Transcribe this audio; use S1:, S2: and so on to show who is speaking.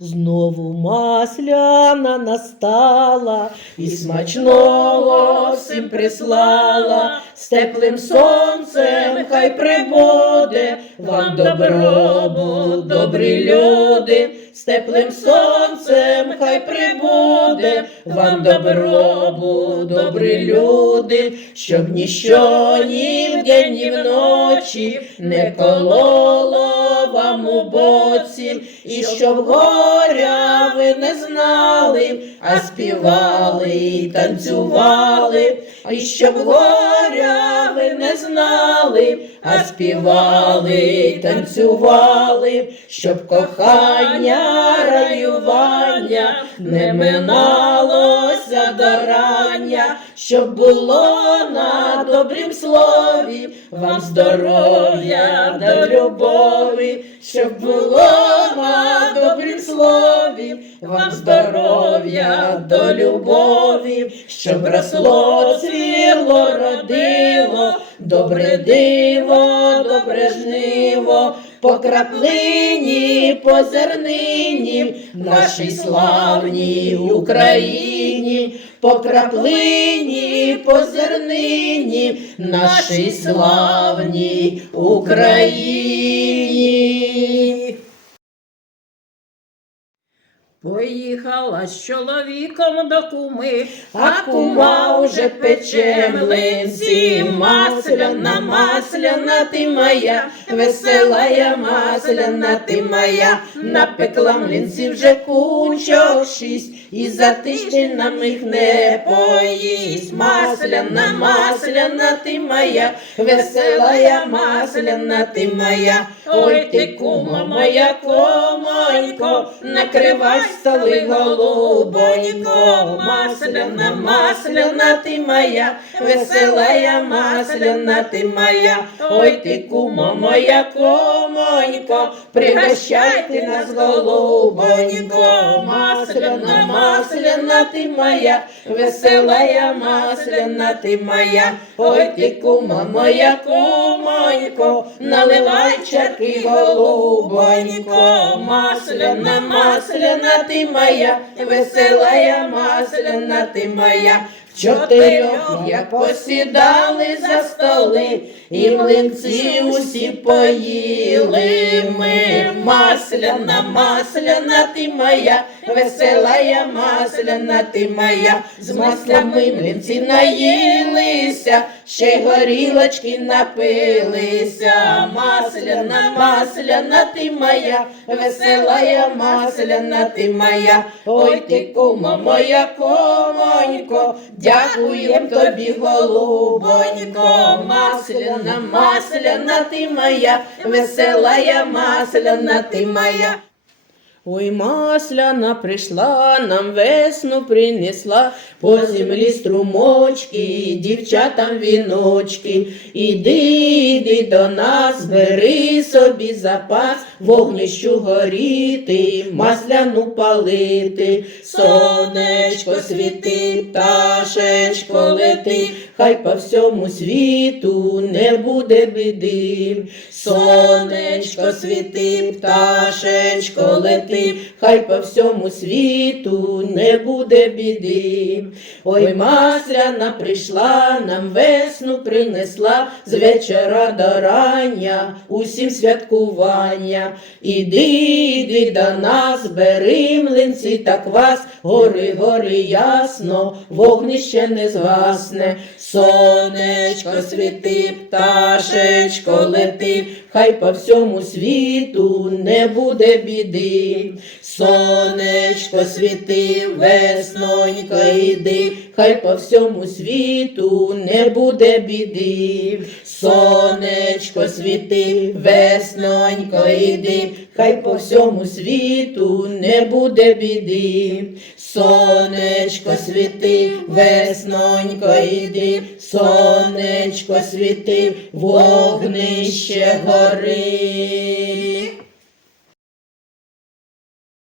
S1: Знову масляна настала і смачного всім прислала, з теплим сонцем хай прибуде. Вам добробу, добрі люди, з теплим сонцем хай прибуде вам добробут, добрі люди, щоб ніщо ні вдень, ні вночі не кололо вам у боці, і щоб горя ви не знали, а співали і танцювали, і щоб горя ви не знали, а співали танцювали, щоб кохання, раювання не миналося до рання, щоб було на добрім слові вам здоров'я до любові, щоб було на добрім слові вам здоров'я до любові, щоб росло, цвіло, родило, добре диво, добре жниво, по краплині, по зернині, нашій славній Україні, по краплині, по зернині, нашій славній Україні.
S2: Поїхала з чоловіком до куми,
S1: А кума уже пече млинці, масляна, масляна ти моя, весела я масляна ти моя, напекла млинці вже кучок шість, і за тиждень нам їх не поїсть. Масляна, масляна ти моя, весела масляна ти моя, ой ти кума моя, комонько, накривай столи голубонько, масляна, масляна ти моя, весела масляна ти моя, ой ти кума моя, комонько, пригощайте нас голубонько, масляна, масляна ти моя, весела я масляна ти моя, ой ти кума моя, комонько, наливай чарки голубонько, масляна, масляна ти моя, весела я масляна ти моя. Чотирьох як посідали за столи, і млинці усі поїли ми. Масляна, масляна ти моя, весела я масляна ти моя, з маслями млинці наїлися, ще й горілочки напилися. Масляна, масляна ти моя, весела я масляна ти моя, ой ти кума моя комонько, дякуєм тобі, голубонько, масляна, масляна ти моя, весела я масляна ти моя. Ой, масляна прийшла, нам весну принесла, по землі струмочки, дівчатам віночки. Іди, іди до нас, бери собі запас, вогнищу горіти, масляну палити, сонечко світи, пташечко лети, хай по всьому світу не буде біди. Сонечко світи, пташечко лети, хай по всьому світу не буде біди. Ой, масляна прийшла, нам весну принесла з вечора до рання, усім святкування. Іди, іди до нас, бери млинці та квас, гори, гори ясно, вогнище не згасне. Сонечко світи, пташечко лети, хай по всьому світу не буде біди. Сонечко світи, веснонько йди, хай по всьому світу не буде біди. Сонечко світи, веснонько йди, хай по всьому світу не буде біди. Сонечко світи, веснонько йди, сонечко світи, вогнище гори.